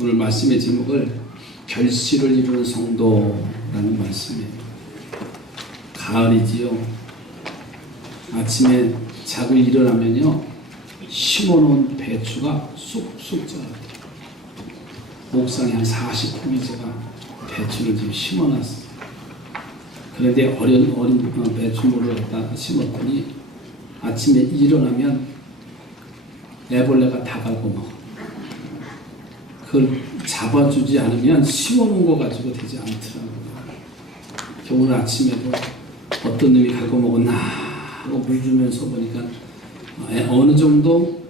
오늘 말씀의 제목을 결실을 이루는 성도라는 말씀이에요. 가을이지요. 아침에 자고 일어나면요, 심어놓은 배추가 쑥쑥 자라요. 옥상에 한 40포기 제가 배추를 지금 심어놨어요. 그런데 어린 배추물을 갖다 심었더니 아침에 일어나면 애벌레가 다 밟고 먹어. 그걸 잡아주지 않으면 심어놓은 거 가지고 되지 않더라고요. 오늘 아침에도 어떤 놈이 밟고 먹었나 하고 물 주면서 보니까 어느 정도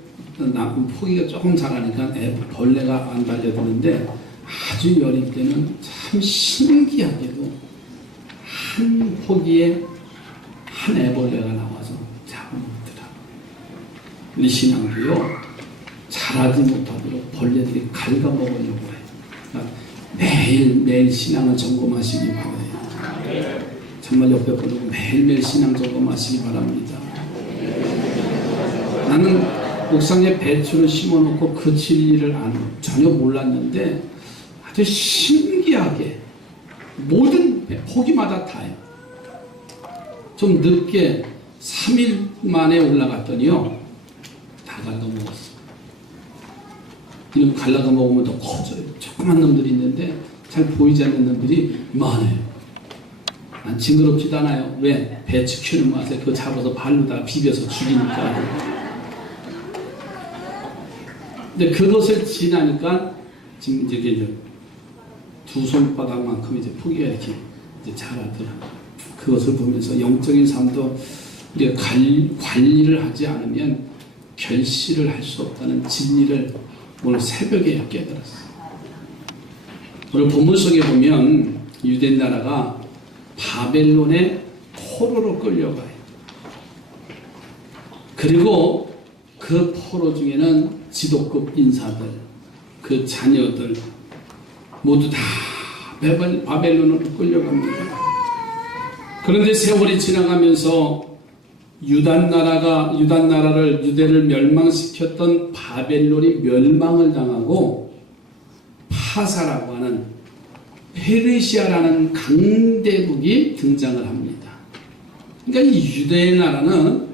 포기가 조금 자라니까 벌레가 안 달려드는데 아주 여릴 때는 참 신기하게도 한 포기에 한 애벌레가 나와서 잡아먹더라고요. 우리 신앙도요, 자라지 못하도록 벌레들이 갉아먹으려고 해요. 그러니까 매일매일 신앙을 점검하시기 바라요. 정말 옆에 보고 매일매일 신앙 점검하시기 바랍니다. 나는 옥상에 배추를 심어놓고 그 진리를 전혀 몰랐는데 아주 신기하게 모든 포기마다 다요. 좀 늦게 3일 만에 올라갔더니요, 다 갉아먹었어. 이놈 갈라가 먹으면 더 커져요. 조그만 놈들이 있는데 잘 보이지 않는 놈들이 많아요. 난 징그럽지도 않아요. 왜? 배추 키우는 맛에 그거 잡아서 발로다가 비벼서 죽이니까. 근데 그것을 지나니까 지금 이제 두 손바닥만큼 이제 포기가 이렇게 이제 자라더라고요. 그것을 보면서 영적인 삶도 우리가 관리를 하지 않으면 결실을 할 수 없다는 진리를 오늘 새벽에 깨달았어요. 오늘 본문 속에 보면 유대 나라가 바벨론의 포로로 끌려가요. 그리고 그 포로 중에는 지도급 인사들, 그 자녀들 모두 다 바벨론으로 끌려갑니다. 그런데 세월이 지나가면서 유대를 멸망시켰던 바벨론이 멸망을 당하고 파사라고 하는 페르시아라는 강대국이 등장을 합니다. 그러니까 이 유대의 나라는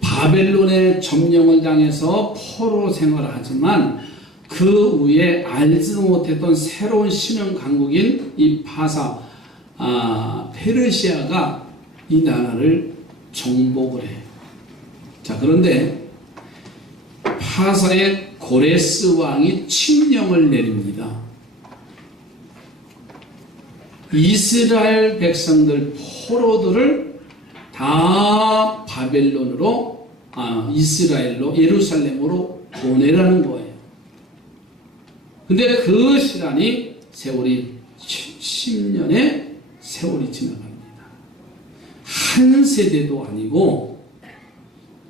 바벨론의 점령을 당해서 포로 생활을 하지만 그 위에 알지도 못했던 새로운 신흥 강국인 이 페르시아가 이 나라를 정복을 해요. 자, 그런데 파사의 고레스 왕이 칙령을 내립니다. 이스라엘 백성들, 포로들을 다 바벨론으로, 이스라엘로, 예루살렘으로 보내라는 거예요. 근데 그 시간이 세월이 10년의 세월이 지나갑니다. 한 세대도 아니고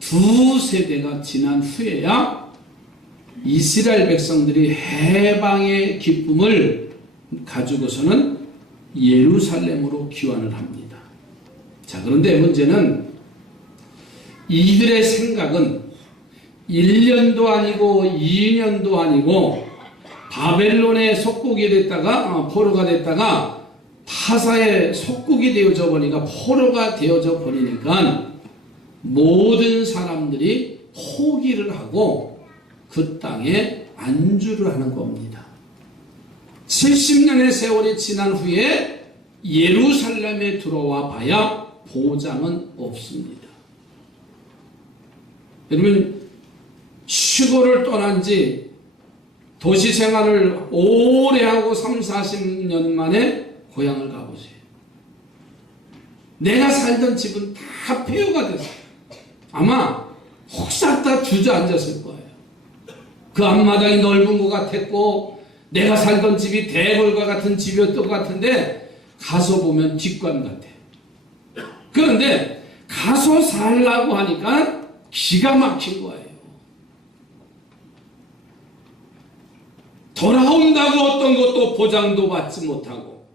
두 세대가 지난 후에야 이스라엘 백성들이 해방의 기쁨을 가지고서는 예루살렘으로 귀환을 합니다. 자, 그런데 문제는 이들의 생각은 1년도 아니고 2년도 아니고 바벨론의 속국이 됐다가 포로가 됐다가 파사의 속국이 되어져 버리니까 포로가 되어져 버리니까 모든 사람들이 포기를 하고 그 땅에 안주를 하는 겁니다. 70년의 세월이 지난 후에 예루살렘에 들어와 봐야 보장은 없습니다. 여러분, 시골을 떠난 지 도시 생활을 오래 하고 30-40년 만에 고향을 가보세요. 내가 살던 집은 다 폐허가 됐어요. 아마 혹사 다 주저앉았을 거예요. 그 앞마당이 넓은 것 같았고 내가 살던 집이 대궐과 같은 집이었던 것 같은데 가서 보면 뒷관 같아요. 그런데 가서 살라고 하니까 기가 막힌 거예요. 돌아온다고 어떤 것도 보장도 받지 못하고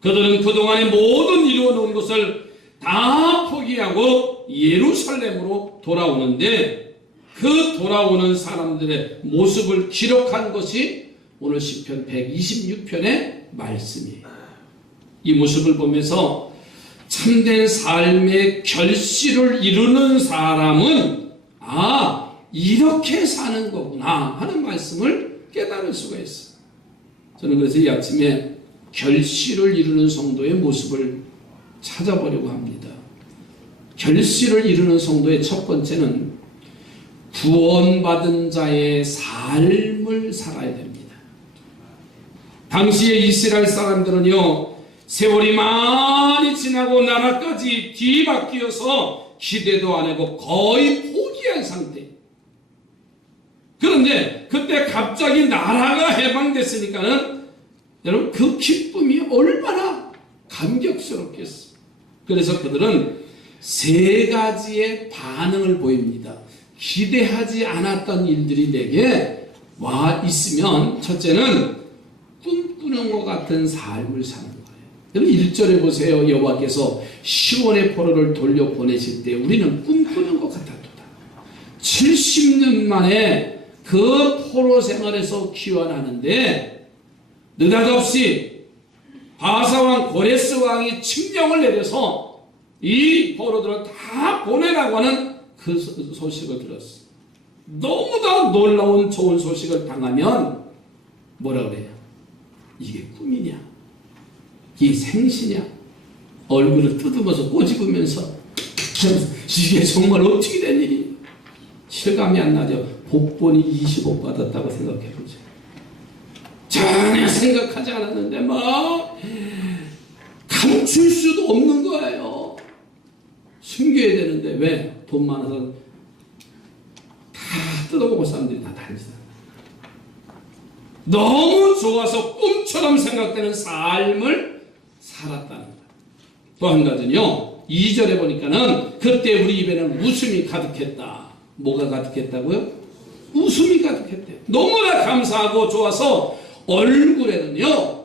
그들은 그동안에 모든 이루어놓은 것을 다 포기하고 예루살렘으로 돌아오는데 그 돌아오는 사람들의 모습을 기록한 것이 오늘 시편 126편의 말씀이에요. 이 모습을 보면서 참된 삶의 결실을 이루는 사람은 이렇게 사는 거구나 하는 말씀을 깨달을 수가 있어요. 저는 그래서 이 아침에 결실을 이루는 성도의 모습을 찾아보려고 합니다. 결실을 이루는 성도의 첫 번째는 구원받은 자의 삶을 살아야 됩니다. 당시의 이스라엘 사람들은요, 세월이 많이 지나고 나라까지 뒤바뀌어서 기대도 안 하고 거의 포기한 상태. 그런데 그때 갑자기 나라가 해방됐으니까는 여러분 그 기쁨이 얼마나 감격스럽겠어요. 그래서 그들은 세 가지의 반응을 보입니다. 기대하지 않았던 일들이 내게 와 있으면 첫째는 꿈꾸는 것 같은 삶을 사는 거예요. 여러분 1절에 보세요. 여호와께서 시온의 포로를 돌려보내실 때 우리는 꿈꾸는 것 같았도다. 70년 만에 그 포로 생활에서 귀환하는데 느닷없이 바사왕 고레스 왕이 칙령을 내려서 이 포로들을 다 보내라고 하는 그 소식을 들었어. 너무나 놀라운 좋은 소식을 당하면 뭐라 그래요? 이게 꿈이냐? 이게 생시냐? 얼굴을 뜯으면서 꼬집으면서 이게 정말 어떻게 된 일이? 실감이 안 나죠? 복본이 20억 받았다고 생각해보죠. 전혀 생각하지 않았는데 막 감출 수도 없는 거예요. 숨겨야 되는데 왜? 돈 많아서 다 뜯어먹을 사람들이 다 다니잖아요. 너무 좋아서 꿈처럼 생각되는 삶을 살았다는 거예요. 또 한 가지는요, 2절에 보니까는 그때 우리 입에는 웃음이 가득했다. 뭐가 가득했다고요? 웃음이 가득했대요. 너무나 감사하고 좋아서 얼굴에는요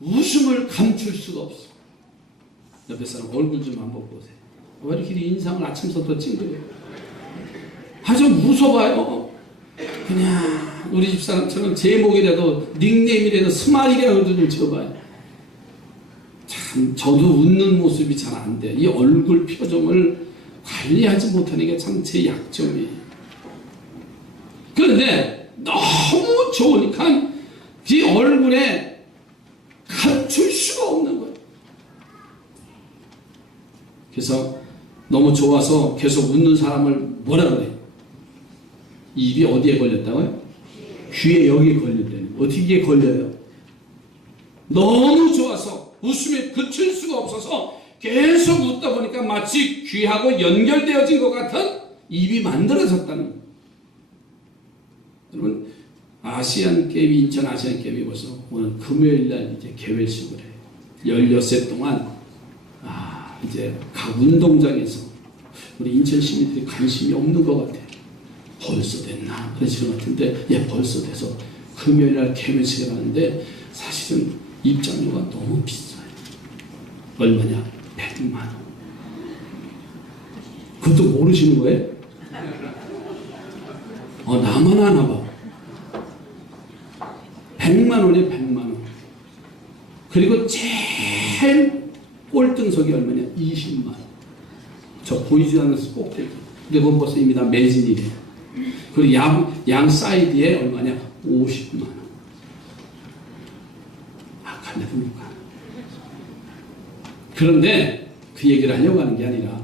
웃음을 감출 수가 없어. 옆에 사람 얼굴 좀 한번 보세요. 왜 이렇게 인상을 아침부터 찡그려요? 아주 무서워요. 그냥 우리 집사람처럼 제목이라도 닉네임이라도 스마일이라도 좀 지어봐요. 참 저도 웃는 모습이 잘 안 돼. 이 얼굴 표정을 관리하지 못하는 게 참 제 약점이에요. 그런데 너무 좋으니까 이 얼굴에 감출 수가 없는 거예요. 그래서 너무 좋아서 계속 웃는 사람을 뭐라 그래요? 입이 어디에 걸렸다고요? 귀에 여기에 걸렸대요. 어떻게 이게 걸려요? 너무 좋아서 웃음이 그칠 수가 없어서 계속 웃다 보니까 마치 귀하고 연결되어진 것 같은 입이 만들어졌다는 거예요. 여러분 아시안게임이 인천 아시안게임이 벌써 오늘 금요일날 이제 개회식을 해요. 16세 동안 이제 각 운동장에서 우리 인천 시민들이 관심이 없는 것 같아요. 벌써 됐나? 그러시는 것 같은데 벌써 돼서 금요일날 개회식을 하는데 사실은 입장료가 너무 비싸요. 얼마냐? 100만 원. 그것도 모르시는 거예요? 나만 하나 봐. 100만 원에 100만 원. 그리고 제일 꼴등석이 얼마냐? 20만 원. 저 보이지 않는 꼭대기. 근데 그건 벌써 이미 다 매진이래요. 그리고 양 사이드에 얼마냐? 50만 원. 갈래도 못 가. 그런데 그 얘기를 하려고 하는 게 아니라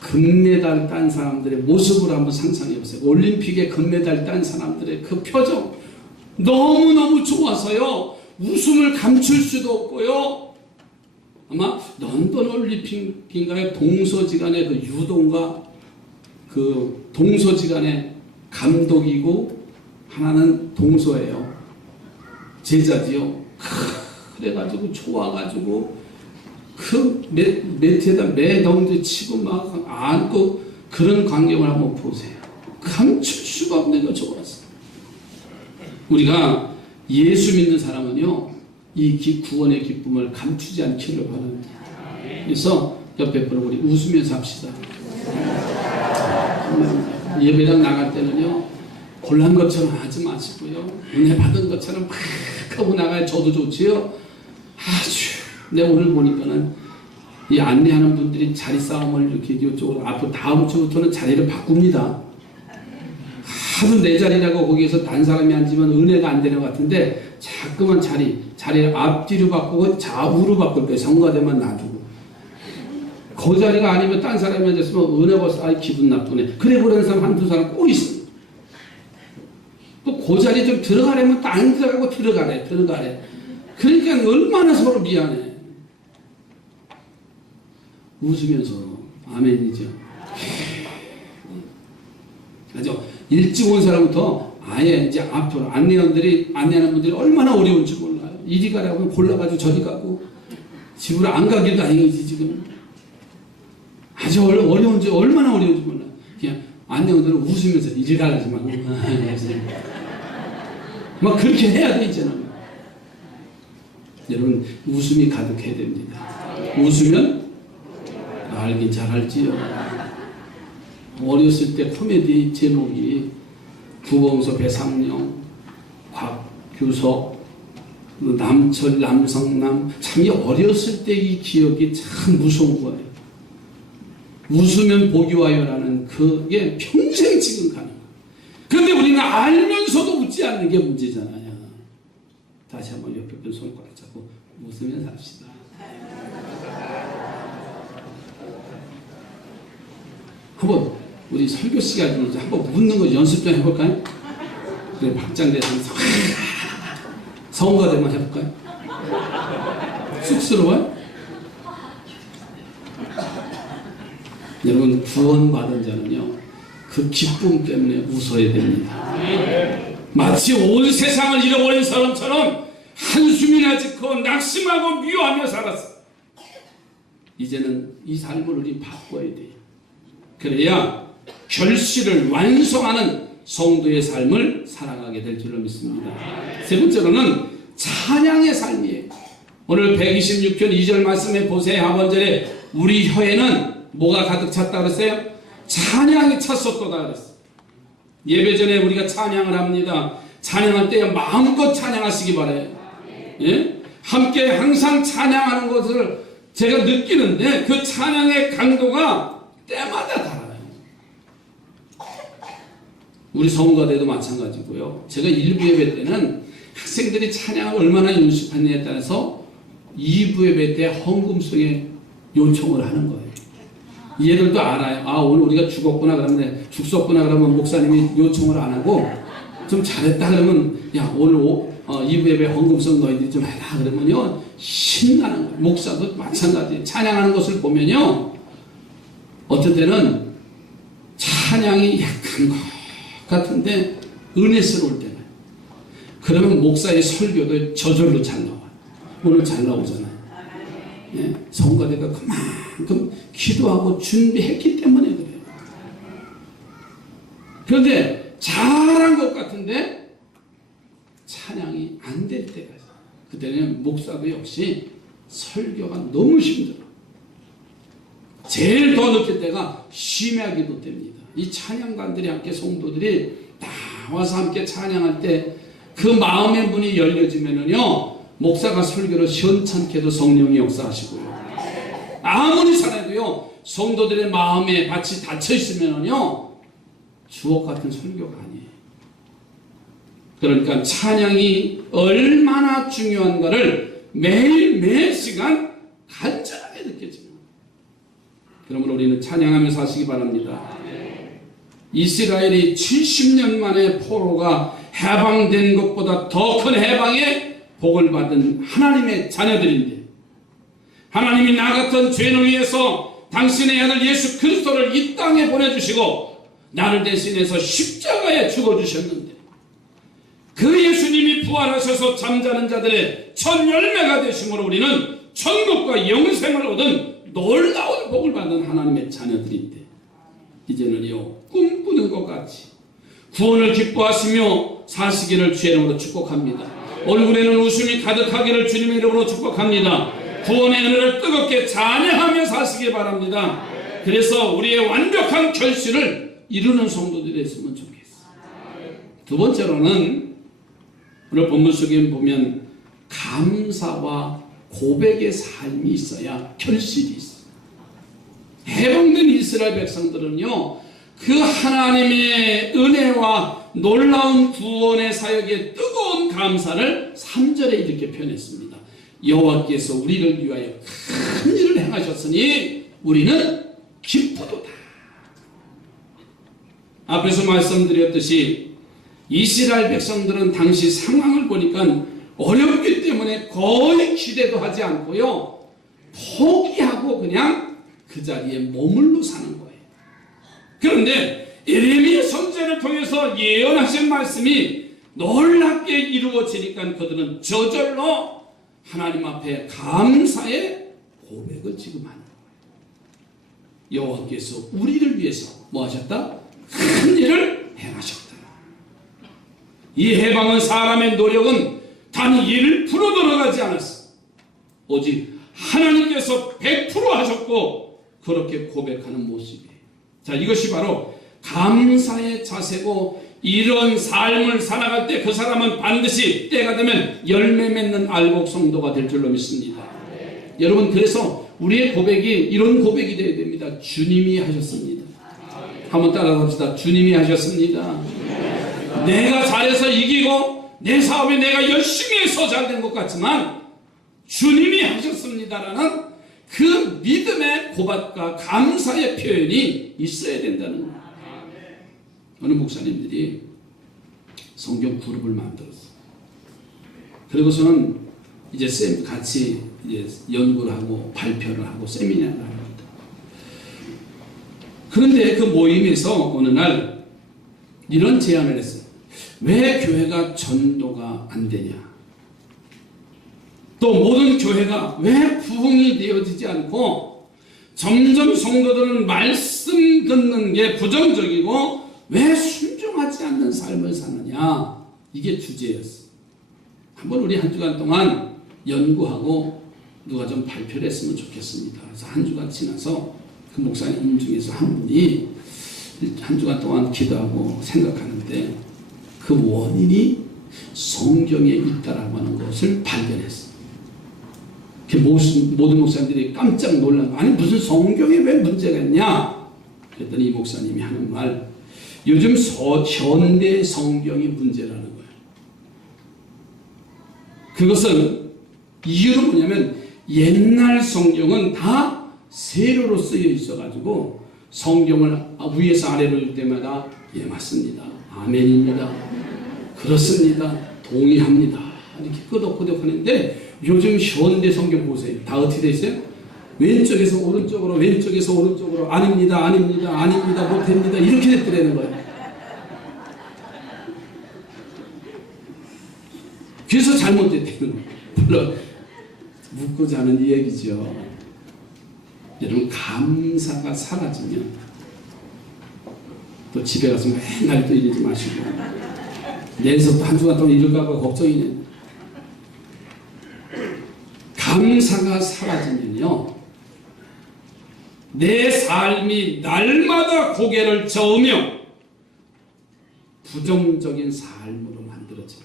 금메달 딴 사람들의 모습을 한번 상상해 보세요. 올림픽에 금메달 딴 사람들의 그 표정 너무너무 좋아서요 웃음을 감출 수도 없고요. 아마 런던 올림픽인가요? 동서지간의 그 유도인가 그 동서지간의 감독이고 하나는 동서예요. 제자지요. 그래가지고 좋아가지고 그 매트에다 매덩이 치고 막 안고 그런 광경을 한번 보세요. 감출 수가 없는 거 좋았어. 우리가 예수 믿는 사람은요 이 구원의 기쁨을 감추지 않기를 바랍니다. 그래서 옆에 분을 우리 웃으면서 합시다. 예배당 나갈 때는요, 곤란 것처럼 하지 마시고요, 은혜 받은 것처럼 막 하고 나가야 저도 좋지요. 아주, 내가 오늘 보니까는 이 안내하는 분들이 자리 싸움을 이렇게 이쪽으로 앞으로 다음 주부터는 자리를 바꿉니다. 하도 내 자리라고 거기에서 딴 사람이 앉으면 은혜가 안 되는 것 같은데 자꾸만 자리를 앞뒤로 바꾸고 좌우로 바꿀 거예요. 성가대만 놔두고. 그 자리가 아니면 딴 사람이 앉았으면 은혜 벌써 아이 기분 나쁘네. 그래 보라는 사람 한두 사람 꼭 있어. 또 그 자리 좀 들어가려면 또 안 들어가고 들어가래. 그러니까 얼마나 서로 미안해. 웃으면서 아멘이죠. 아주 일찍 온 사람부터 아예 이제 앞으로 안내하는 분들이 얼마나 어려운지 몰라요. 이리 가라고 하면 골라가지고 저리 가고 집으로 안 가길 다행이지 지금. 아주 어려운지 얼마나 어려운지 몰라요. 그냥 안내원들은 웃으면서 이리 가라지 말고 막 그렇게 해야 되잖아. 여러분 웃음이 가득해야 됩니다. 웃으면 알긴 잘할지요. 어렸을 때 코미디 제목이 구봉서 배상령, 곽규석, 남철, 남성남. 참 이 어렸을 때 이 기억이 참 무서운 거예요. 웃으면 복이 와요라는 그게 평생 지금 가는 거예요. 그런데 우리는 알면서도 웃지 않는 게 문제잖아요. 다시 한번 옆에 분 손가락 잡고 웃으면 삽시다. 한번 우리 설교 시간에 이제 한번 웃는 거 연습 좀 해볼까요? 그래 박장대에서 성가대만 해볼까요? 쑥스러워요? 여러분 구원받은 자는요 그 기쁨 때문에 웃어야 됩니다. 마치 온 세상을 잃어버린 사람처럼 한숨이나 짓고 낙심하고 미워하며 살았어. 이제는 이 삶을 우리 바꿔야 돼요. 그래야 결실을 완성하는 성도의 삶을 살아가게 될 줄로 믿습니다. 세 번째로는 찬양의 삶이에요. 오늘 126편 2절 말씀에 보세요. 하반절에 우리 혀에는 뭐가 가득 찼다 그랬어요? 찬양이 찼었도다 그랬어요. 예배 전에 우리가 찬양을 합니다. 찬양할 때 마음껏 찬양하시기 바라요. 예? 함께 항상 찬양하는 것을 제가 느끼는데 그 찬양의 강도가 때마다 달라요. 우리 성가대도 마찬가지고요. 제가 1부 예배 때는 학생들이 찬양을 얼마나 연습했느냐에 따라서 2부 예배 때 헌금성에 요청을 하는 거예요. 얘들도 알아요. 아 오늘 우리가 죽었구나 그러면 죽었구나 그러면 목사님이 요청을 안 하고 좀 잘했다 그러면 야 오늘 2부 예배 헌금성 너희들이 좀 해라 그러면요 신나는 거예요. 목사도 마찬가지. 찬양하는 것을 보면요 어떤 때는 찬양이 약한 것 같은데 은혜스러울 때는 그러면 목사의 설교도 저절로 잘 나와요. 오늘 잘 나오잖아요. 예? 성가대가 그만큼 기도하고 준비했기 때문에 그래요. 그런데 잘한 것 같은데 찬양이 안 될 때가 있어요. 그때는 목사도 역시 설교가 너무 힘들어. 제일 더 느낄 때가 심야기도 때입니다. 이 찬양관들이 함께 성도들이 나와서 함께 찬양할 때 그 마음의 문이 열려지면은요 목사가 설교를 시원찮게도 성령이 역사하시고요. 아무리 잘해도요 성도들의 마음에 밭이 닫혀 있으면은요 주옥 같은 설교가 아니에요. 그러니까 찬양이 얼마나 중요한가를 매일 매 시간 간절하게 느껴집니다. 그러므로 우리는 찬양하며 사시기 바랍니다. 이스라엘이 70년 만에 포로가 해방된 것보다 더 큰 해방에 복을 받은 하나님의 자녀들인데 하나님이 나 같은 죄인을 위해서 당신의 아들 예수 그리스도를 이 땅에 보내주시고 나를 대신해서 십자가에 죽어주셨는데 그 예수님이 부활하셔서 잠자는 자들의 첫 열매가 되심으로 우리는 천국과 영생을 얻은 놀라운 복을 받는 하나님의 자녀들인데 이제는요 꿈꾸는 것 같이 구원을 기뻐하시며 사시기를 주의 이름으로 축복합니다. 얼굴에는 웃음이 가득하기를 주님의 이름으로 축복합니다. 구원의 은혜를 뜨겁게 찬양하며 사시기 바랍니다. 그래서 우리의 완벽한 결실을 이루는 성도들이 됐으면 좋겠어. 두 번째로는 오늘 본문 속에 보면 감사와 고백의 삶이 있어야 결실이 있어. 해방된 이스라엘 백성들은요, 그 하나님의 은혜와 놀라운 구원의 사역에 뜨거운 감사를 3절에 이렇게 표현했습니다. 여호와께서 우리를 위하여 큰 일을 행하셨으니 우리는 기쁘도다. 앞에서 말씀드렸듯이 이스라엘 백성들은 당시 상황을 보니까 어렵기 때문에 거의 기대도 하지 않고요, 포기하고 그냥 그 자리에 머물러 사는 거예요. 그런데 예레미야 선지자를 통해서 예언하신 말씀이 놀랍게 이루어지니까 그들은 저절로 하나님 앞에 감사의 고백을 지금 하는 거예요. 여호와께서 우리를 위해서 뭐 하셨다? 큰 일을 행하셨다. 이 해방은 사람의 노력은 단 1% 들어가지 않았어. 오직 하나님께서 100% 하셨고 그렇게 고백하는 모습이에요. 자, 이것이 바로 감사의 자세고, 이런 삶을 살아갈 때 그 사람은 반드시 때가 되면 열매 맺는 알곡 성도가 될 줄로 믿습니다. 여러분, 그래서 우리의 고백이 이런 고백이 되어야 됩니다. 주님이 하셨습니다. 한번 따라합시다. 주님이 하셨습니다. 내가 잘해서 이기고 내 사업에 내가 열심히 해서 잘 된 것 같지만 주님이 하셨습니다라는 그 믿음의 고백과 감사의 표현이 있어야 된다는 거예요. 어느 목사님들이 성경 그룹을 만들었어요. 그리고서는 이제 같이 이제 연구를 하고 발표를 하고 세미나를 합니다. 그런데 그 모임에서 어느 날 이런 제안을 했어요. 왜 교회가 전도가 안 되냐? 또 모든 교회가 왜 부흥이 되어지지 않고 점점 성도들은 말씀 듣는 게 부정적이고 왜 순종하지 않는 삶을 사느냐? 이게 주제였어. 한번 우리 한 주간 동안 연구하고 누가 좀 발표를 했으면 좋겠습니다. 그래서 한 주간 지나서 그 목사님 중에서 한 분이 한 주간 동안 기도하고 생각하는데 그 원인이 성경에 있다라고 하는 것을 발견했어. 모든 목사님들이 깜짝 놀란 거. 아니 무슨 성경에 왜 문제가 있냐? 그랬더니 이 목사님이 하는 말, 요즘 현대 성경이 문제라는 거예요. 그것은 이유는 뭐냐면 옛날 성경은 다 세로로 쓰여 있어가지고 성경을 위에서 아래로 읽을 때마다 예 맞습니다, 아멘입니다, 그렇습니다, 동의합니다 이렇게 끄덕끄덕 하는데 요즘 현대 성경 보세요. 다 어떻게 돼 있어요? 왼쪽에서 오른쪽으로, 왼쪽에서 오른쪽으로, 아닙니다, 아닙니다, 아닙니다, 못됩니다, 이렇게 됐더라는 거예요. 그래서 잘못됐다는 거예요. 물론 묻고 자는 이 얘기죠. 여러분, 감사가 사라지면 또 집에 가서 맨날 또 이러지 마시고 내일서 또 한 주간 동안 이럴까 봐 걱정이네. 감사가 사라지면요, 내 삶이 날마다 고개를 저으며 부정적인 삶으로 만들어져요.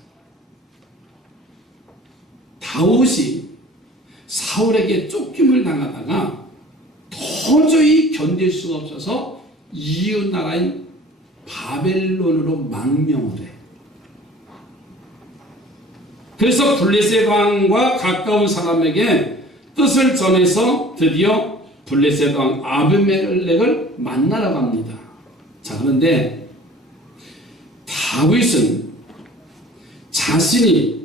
다윗이 사울에게 쫓김을 당하다가 도저히 견딜 수가 없어서 이웃 나라인 바벨론으로 망명을 해. 그래서 블레셋 왕과 가까운 사람에게 뜻을 전해서 드디어 블레셋 왕 아비멜렉을 만나러 갑니다. 자, 그런데 다윗은 자신이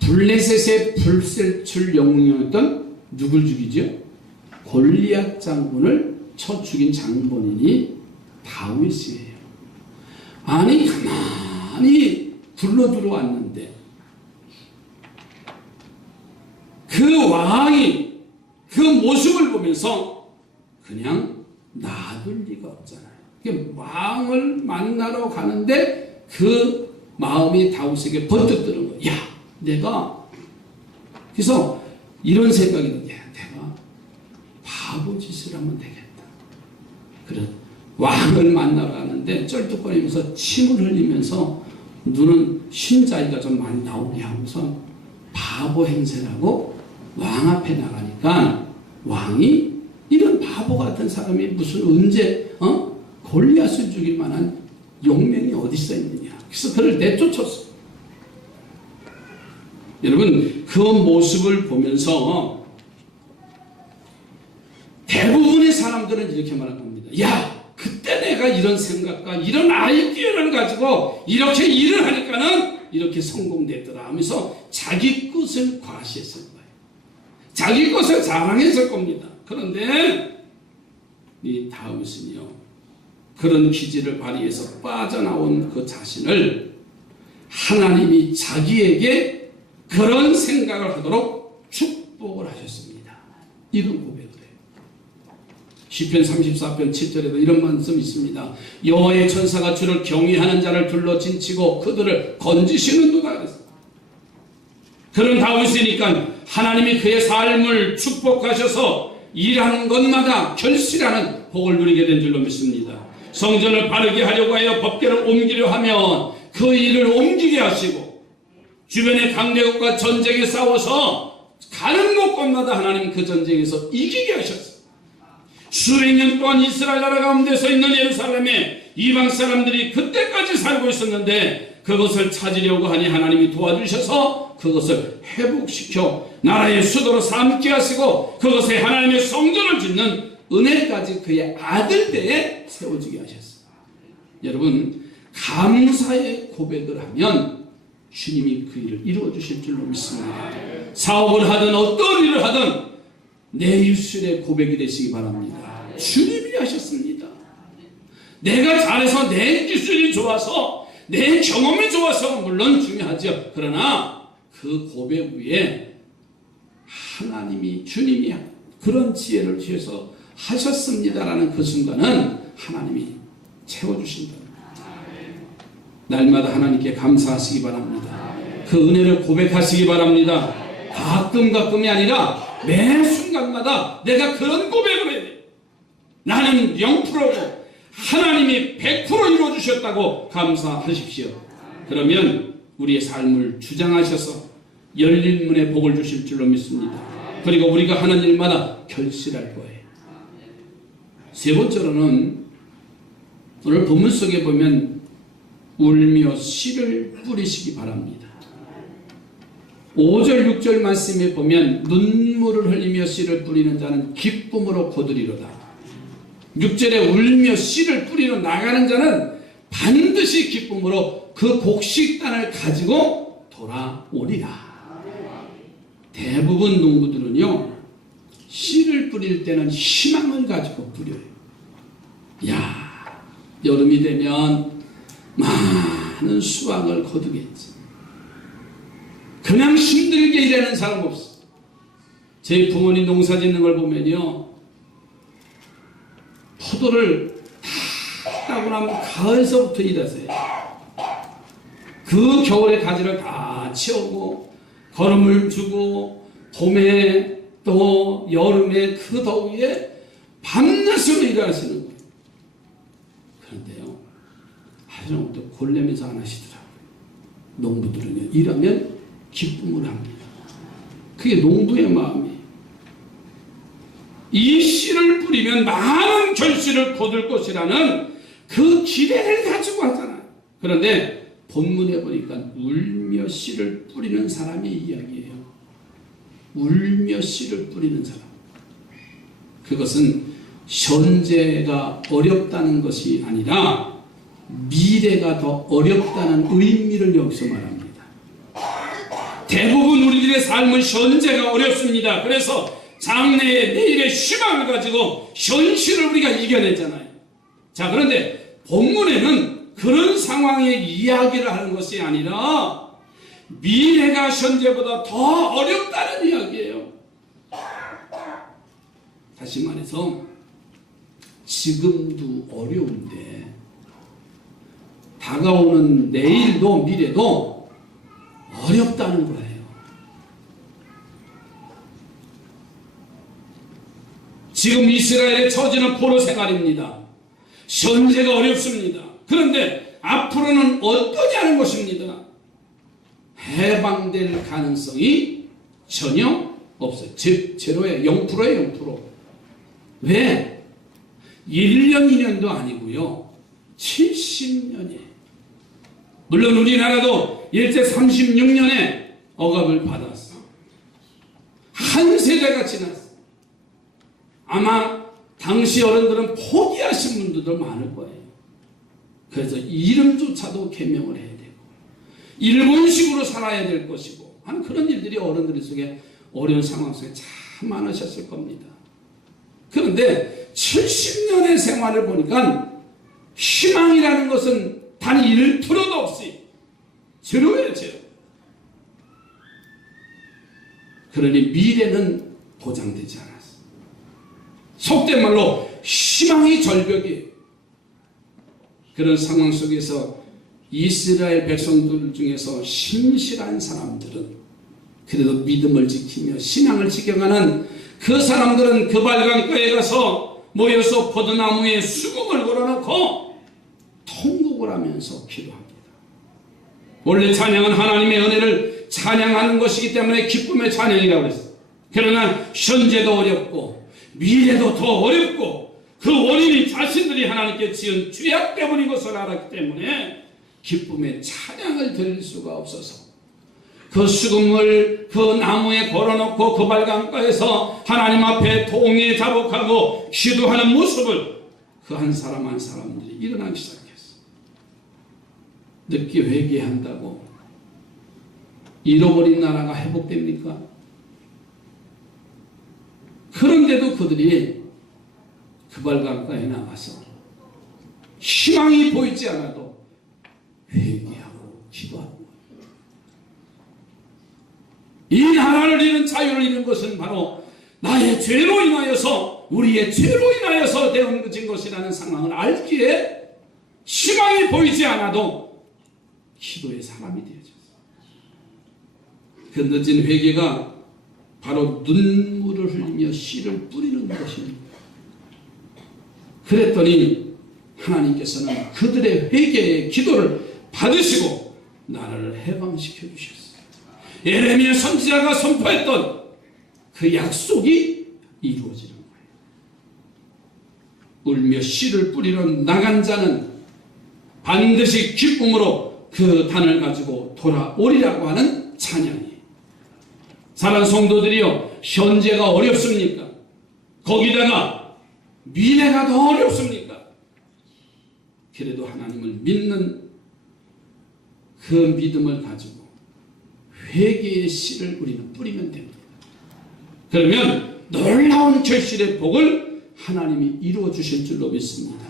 블레셋의 불셀출 영웅이었던 누굴 죽이죠? 골리앗 장군을 쳐 죽인 장본인이 다윗이에요. 아니 가만히 굴러 들어왔는데 그 왕이 그 모습을 보면서 그냥 놔둘 리가 없잖아요. 왕을 만나러 가는데 그 마음이 다윗에게 번뜩 드는 거예요. 야, 내가 그래서 이런 생각이 드는 게, 내가 바보 짓을 하면 되겠다. 그래, 왕을 만나러 가는데 쩔뚝거리면서 침을 흘리면서 눈은 흰자위가 좀 많이 나오게 하면서 바보 행세를 하고 왕 앞에 나가니까 왕이 이런 바보 같은 사람이 무슨 언제 골리앗을 죽일 만한 용맹이 어디 있어 있느냐. 그래서 그를 내쫓았어. 여러분 그 모습을 보면서 대부분의 사람들은 이렇게 말할 겁니다. 야, 그때 내가 이런 생각과 이런 아이디어를 가지고 이렇게 일을 하니까는 이렇게 성공됐더라 하면서 자기 것을 과시했을 거예요. 자기 것을 자랑했을 겁니다. 그런데 이 다윗은요, 그런 기질을 발휘해서 빠져나온 그 자신을 하나님이 자기에게 그런 생각을 하도록 축복을 하셨습니다. 이런 고백을 해요. 시편 34편 7절에도 이런 말씀이 있습니다. 여호와의 천사가 주를 경외하는 자를 둘러 진치고 그들을 건지시는도다 그랬어요. 그런 다윗이니까 하나님이 그의 삶을 축복하셔서 일하는 것마다 결실하는 복을 누리게 된 줄로 믿습니다. 성전을 바르게 하려고 하여 법궤를 옮기려 하면 그 일을 옮기게 하시고, 주변의 강대국과 전쟁에 싸워서 가는 곳곳마다 하나님 그 전쟁에서 이기게 하셨어요. 수백 년 동안 이스라엘 나라 가운데 서 있는 예루살렘에 이방 사람들이 그때까지 살고 있었는데 그것을 찾으려고 하니 하나님이 도와주셔서 그것을 회복시켜 나라의 수도로 삼게 하시고 그것에 하나님의 성전을 짓는 은혜까지 그의 아들 때에 세워지게 하셨어요. 여러분, 감사의 고백을 하면 주님이 그 일을 이루어 주실 줄로 믿습니다. 사업을 하든 어떤 일을 하든 내 입술의 고백이 되시기 바랍니다. 주님이 하셨습니다. 내가 잘해서 내 기술이 좋아서 내 경험이 좋아서 물론 중요하죠. 그러나 그 고백 위에 하나님이, 주님이 그런 지혜를 주셔서 하셨습니다라는 그 순간은 하나님이 채워주신다. 날마다 하나님께 감사하시기 바랍니다. 그 은혜를 고백하시기 바랍니다. 가끔이 아니라 매 순간마다 내가 그런 고백을 해야 돼. 나는 0%고 하나님이 100% 이루어주셨다고 감사하십시오. 그러면 우리의 삶을 주장하셔서 열린 문에 복을 주실 줄로 믿습니다. 그리고 우리가 하는 일마다 결실할 거예요. 세 번째로는 오늘 본문 속에 보면 울며 씨를 뿌리시기 바랍니다. 5절 6절 말씀에 보면 눈물을 흘리며 씨를 뿌리는 자는 기쁨으로 거두리로다. 6절에 울며 씨를 뿌리러 나가는 자는 반드시 기쁨으로 그 곡식단을 가지고 돌아오리라. 대부분 농부들은요, 씨를 뿌릴 때는 희망을 가지고 뿌려요. 야, 여름이 되면 많은 수확을 거두겠지. 그냥 힘들게 일하는 사람 없어. 제 부모님 농사 짓는 걸 보면요, 포도를 다 따고 나면 가을서부터 일하세요. 그 겨울에 가지를 다 채우고 거름을 주고 봄에 또 여름에 그 더위에 밤낮으로 일하시는 거예요. 그런데요, 하지만 또 골라면서 안 하시더라고요. 농부들은요, 일하면 기쁨을 합니다. 그게 농부의 마음이에요. 이 씨를 뿌리면 많은 결실을 거둘 것이라는 그 기대를 가지고 하잖아요. 그런데 본문에 보니까 울며 씨를 뿌리는 사람의 이야기예요. 울며 씨를 뿌리는 사람. 그것은 현재가 어렵다는 것이 아니라 미래가 더 어렵다는 의미를 여기서 말합니다. 대부분 우리들의 삶은 현재가 어렵습니다. 그래서 장래의 내일의 희망을 가지고 현실을 우리가 이겨내잖아요. 자, 그런데 본문에는 그런 상황의 이야기를 하는 것이 아니라 미래가 현재보다 더 어렵다는 이야기예요. 다시 말해서 지금도 어려운데 다가오는 내일도 미래도 어렵다는 거예요. 지금 이스라엘의 처지는 포로 생활입니다. 현재가 어렵습니다. 그런데 앞으로는 어떠냐는 것입니다. 해방될 가능성이 전혀 없어요. 제로예요. 0%예요. 0%. 왜? 1년, 2년도 아니고요. 70년이에요. 물론 우리나라도 일제 36년에 억압을 받았어. 한 세대가 지났어. 아마 당시 어른들은 포기하신 분들도 많을 거예요. 그래서 이름조차도 개명을 해야 되고 일본식으로 살아야 될 것이고 하는 그런 일들이 어른들 속에 어려운 상황 속에 참 많으셨을 겁니다. 그런데 70년의 생활을 보니까 희망이라는 것은 단 1%도 없이 제로예요. 제로. 그러니 미래는 보장되지 않았어. 속된 말로 희망이 절벽이에요. 그런 상황 속에서 이스라엘 백성들 중에서 신실한 사람들은 그래도 믿음을 지키며 신앙을 지켜가는 그 사람들은 그 발강가에 가서 모여서 포도나무에 수국을 걸어놓고 통곡을 하면서 기도합니다. 원래 찬양은 하나님의 은혜를 찬양하는 것이기 때문에 기쁨의 찬양이라고 그랬어요. 그러나 현재도 어렵고 미래도 더 어렵고 그 원인이 자신들이 하나님께 지은 죄악 때문인 것을 알았기 때문에 기쁨의 찬양을 드릴 수가 없어서 그 수금을 그 나무에 걸어놓고 그 발강가에서 하나님 앞에 동에 자복하고 기도하는 모습을 그 한 사람 한 사람들이 일어나기 시작했어. 늦게 회개한다고 잃어버린 나라가 회복됩니까? 그런데도 그들이 그 발강가에 나가서 희망이 보이지 않아도 회개하고 기도하고 이 나라를 잃은 자유를 잃은 것은 바로 나의 죄로 인하여서 우리의 죄로 인하여서 되어진 것이라는 상황을 알기에 희망이 보이지 않아도 기도의 사람이 되어졌어요. 그 늦은 회개가 바로 눈물을 흘리며 씨를 뿌리는 것입니다. 그랬더니 하나님께서는 그들의 회개의 기도를 받으시고 나라를 해방시켜 주셨어요. 예레미야 선지자가 선포했던 그 약속이 이루어지는 거예요. 울며 씨를 뿌리러 나간 자는 반드시 기쁨으로 그 단을 가지고 돌아오리라고 하는 찬양이에요. 사랑하는 성도들이요, 현재가 어렵습니까? 거기다가 미래가 더 어렵습니까? 그래도 하나님을 믿는 그 믿음을 가지고 회개의 씨를 우리는 뿌리면 됩니다. 그러면 놀라운 결실의 복을 하나님이 이루어 주실 줄로 믿습니다.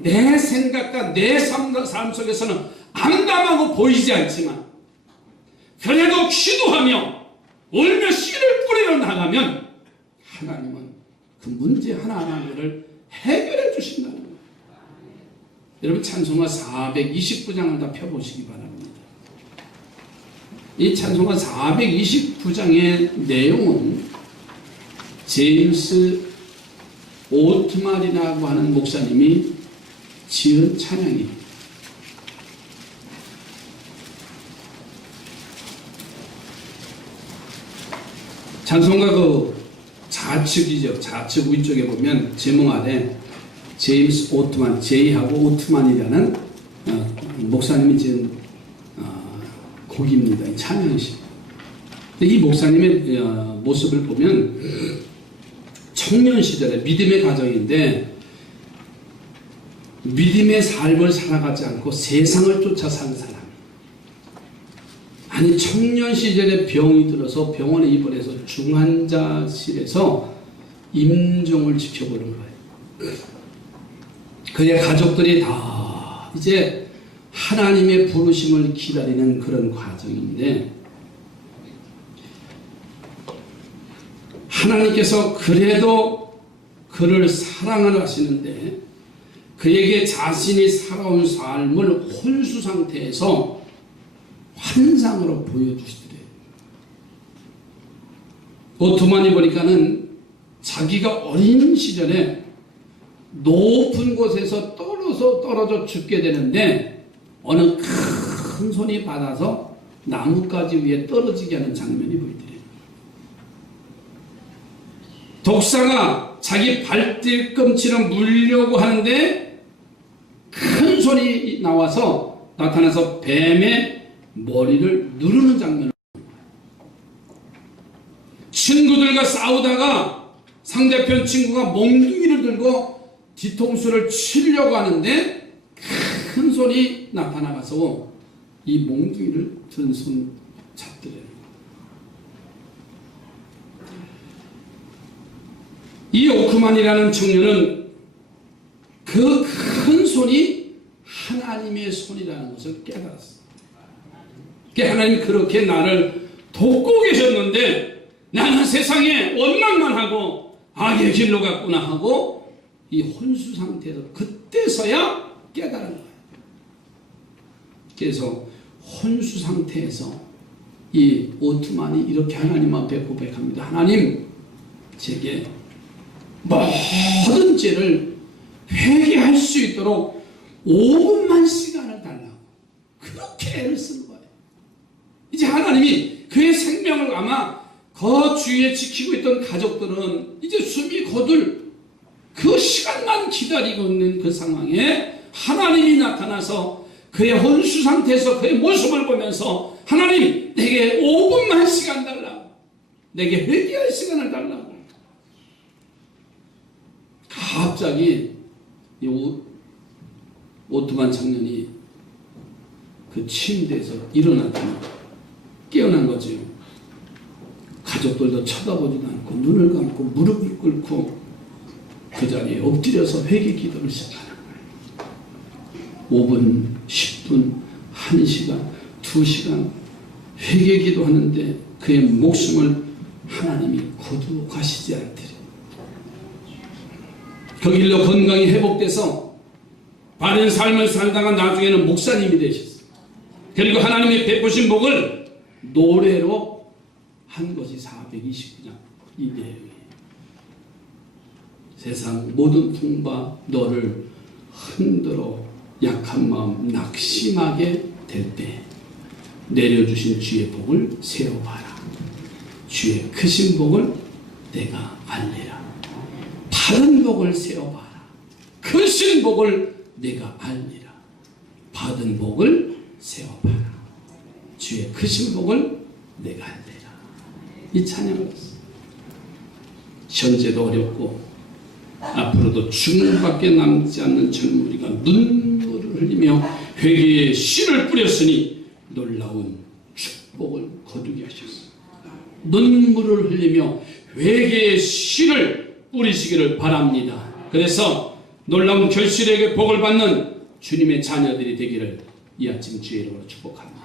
내 생각과 내 삶 속에서는 암담하고 보이지 않지만 그래도 기도하며 울며 씨를 뿌리러 나가면 하나님은 그 문제 하나하나를 해결해 주신다는 거예요. 여러분 찬송가 429장을 다 펴보시기 바랍니다. 이 찬송가 429장의 내용은 제임스 오트만이라고 하는 목사님이 지은 찬양이에요. 찬송가 그 좌측이죠. 좌측 위쪽에 보면 제목 아래 제임스 오트만, 제이하고 오트만이라는 목사님이 지은 곡입니다. 이 찬양이시. 이 목사님의 모습을 보면 청년 시절에 믿음의 가정인데 믿음의 삶을 살아가지 않고 세상을 쫓아 사는 사람. 아니 청년 시절에 병이 들어서 병원에 입원해서 중환자실에서 임종을 지켜보는 거예요. 그의 가족들이 다 이제 하나님의 부르심을 기다리는 그런 과정인데 하나님께서 그래도 그를 사랑을 하시는데 그에게 자신이 살아온 삶을 혼수 상태에서 환상으로 보여주시더래요. 오트만이 보니까는 자기가 어린 시절에 높은 곳에서 쓰러져서 떨어져 죽게 되는데 어느 큰 손이 받아서 나뭇가지 위에 떨어지게 하는 장면이 보이더래요. 독사가 자기 발뒤꿈치를 물려고 하는데 큰 손이 나타나서 뱀의 머리를 누르는 장면을 보는 거예요. 친구들과 싸우다가 상대편 친구가 몽둥이를 들고 뒤통수를 치려고 하는데 큰 손이 나타나서 이 몽둥이를 든 손 잡더래요. 이 오크만이라는 청년은 그 큰 손이 하나님의 손이라는 것을 깨달았어요. 하나님이 그렇게 나를 돕고 계셨는데 나는 세상에 원망만 하고 악의 길로 갔구나 하고 이 혼수 상태에서 그때서야 깨달은 거예요. 그래서 혼수 상태에서 이 오트만이 이렇게 하나님 앞에 고백합니다. 하나님, 제게 모든 죄를 회개할 수 있도록 5분만 시간을 달라고 그렇게 애를 쓴 거예요. 이제 하나님이 그의 생명을 아마 그 주위에 지키고 있던 가족들은 이제 숨이 거둘 그 시간만 기다리고 있는 그 상황에 하나님이 나타나서 그의 혼수 상태에서 그의 모습을 보면서 하나님, 내게 5분만 시간 달라고, 내게 회개할 시간을 달라고. 갑자기 이 오트만 청년이 그 침대에서 일어나더니 깨어난 거죠. 가족들도 쳐다보지도 않고 눈을 감고 무릎을 꿇고 그 자리에 엎드려서 회개 기도를 시작하는 거예요. 5분, 10분, 1시간, 2시간 회개 기도하는데 그의 목숨을 하나님이 거두어 가시지 않더래. 그 길로 건강이 회복돼서 바른 삶을 살다가 나중에는 목사님이 되셨어요. 그리고 하나님이 베푸신 복을 노래로 한 것이 429장 이 내용이에요. 세상 모든 풍파 너를 흔들어 약한 마음 낙심하게 될 때 내려주신 주의 복을 세워봐라. 주의 크신 복을 내가 알리라. 받은 복을 세워봐라. 크신 복을 내가 알리라. 받은 복을 세워봐라. 주의 크신 복을 내가 알리라. 이 찬양을 했어요. 현재도 어렵고 앞으로도 죽음밖에 남지 않는 젊은 우리가 눈물을 흘리며 회개의 씨를 뿌렸으니 놀라운 축복을 거두게 하셨습니다. 눈물을 흘리며 회개의 씨를 뿌리시기를 바랍니다. 그래서 놀라운 결실에게 복을 받는 주님의 자녀들이 되기를 이 아침 주의 이름으로 축복합니다.